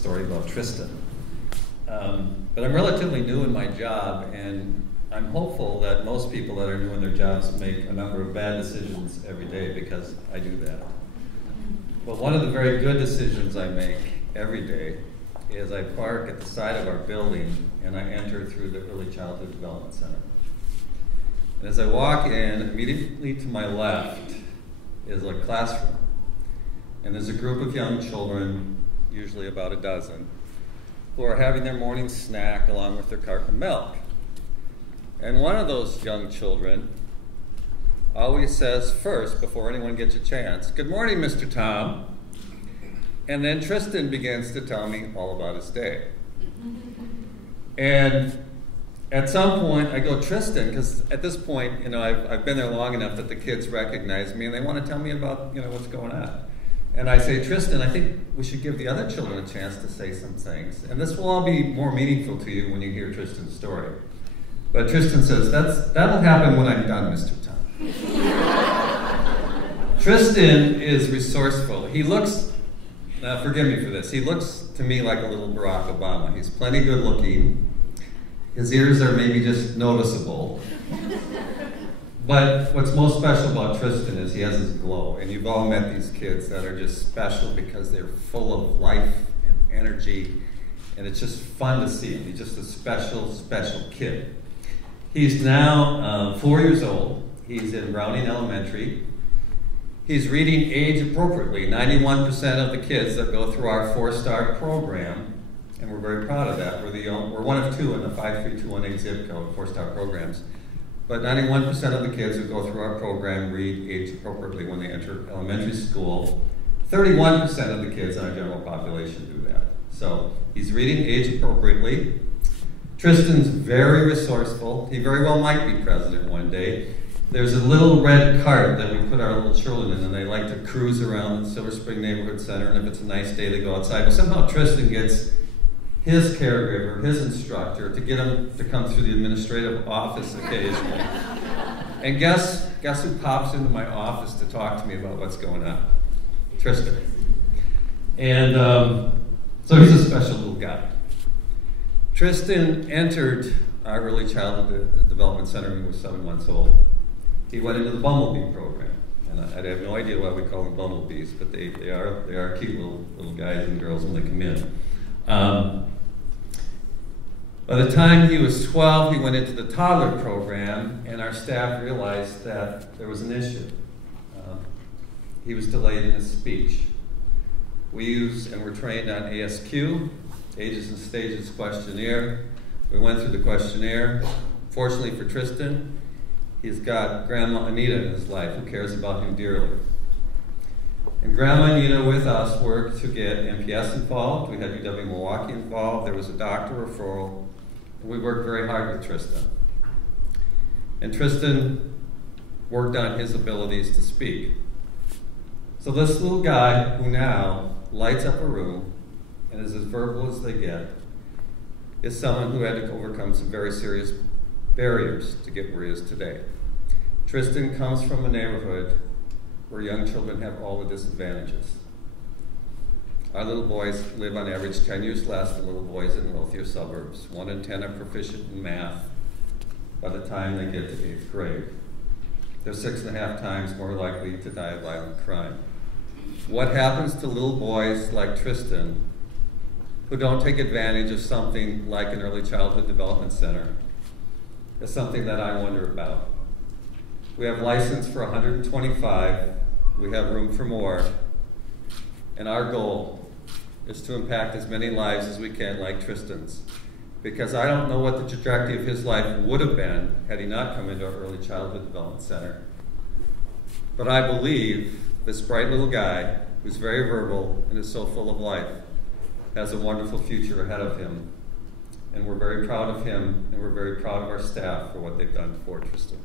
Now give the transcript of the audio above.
story about Tristan. But I'm relatively new in my job, and I'm hopeful that most people that are new in their jobs make a number of bad decisions every day, because I do that. But one of the very good decisions I make every day is I park at the side of our building and I enter through the Early Childhood Development Center. And as I walk in, immediately to my left is a classroom. And there's a group of young children, usually about a dozen, who are having their morning snack along with their carton of milk. And one of those young children always says first, before anyone gets a chance, "Good morning, Mr. Tom." And then Tristan begins to tell me all about his day. And at some point I go, "Tristan," because at this point, I've been there long enough that the kids recognize me and they want to tell me about, what's going on. And I say, "Tristan, I think we should give the other children a chance to say some things. And this will all be more meaningful to you when you hear Tristan's story." But Tristan says, "That'll happen when I'm done, Mr. Tom." Tristan is resourceful. He looks, forgive me for this, he looks to me like a little Barack Obama. He's plenty good looking. His ears are maybe just noticeable. But what's most special about Tristan is he has his glow. And you've all met these kids that are just special because they're full of life and energy. And it's just fun to see him. He's just a special, special kid. He's now 4 years old. He's in Browning Elementary. He's reading age appropriately. 91% of the kids that go through our 4-star program, and we're very proud of that. We're one of two in the 53218 zip code 4-star programs. But 91% of the kids who go through our program read age appropriately when they enter elementary school. 31% of the kids in our general population do that. So he's reading age appropriately. Tristan's very resourceful. He very well might be president one day. There's a little red cart that we put our little children in, and they like to cruise around the Silver Spring Neighborhood Center, and if it's a nice day, they go outside. But somehow Tristan gets his caregiver, his instructor, to get him to come through the administrative office occasionally. And guess who pops into my office to talk to me about what's going on? Tristan. And so he's a special little guy. Tristan entered our Early Childhood Development Center when he was 7 months old. He went into the Bumblebee program. And I have no idea why we call them bumblebees, but they are cute little guys and girls when they come in. By the time he was 12, he went into the toddler program, and our staff realized that there was an issue. He was delayed in his speech. We use and we're trained on ASQ, Ages and Stages questionnaire. We went through the questionnaire. Fortunately for Tristan, he's got Grandma Anita in his life who cares about him dearly. And Grandma Anita with us worked to get MPS involved. We had UW Milwaukee involved. There was a doctor referral. And we worked very hard with Tristan. And Tristan worked on his abilities to speak. So this little guy who now lights up a room and is as verbal as they get is someone who had to overcome some very serious barriers to get where he is today. Tristan comes from a neighborhood where young children have all the disadvantages. Our little boys live on average 10 years less than little boys in wealthier suburbs. 1 in 10 are proficient in math by the time they get to 8th grade. They're 6.5 times more likely to die of violent crime. What happens to little boys like Tristan who don't take advantage of something like an Early Childhood Development Center is something that I wonder about. We have license for 125. We have room for more. And our goal is to impact as many lives as we can like Tristan's. Because I don't know what the trajectory of his life would have been had he not come into our Early Childhood Development Center. But I believe this bright little guy, who's very verbal and is so full of life, has a wonderful future ahead of him. And we're very proud of him, and we're very proud of our staff for what they've done for Tristan.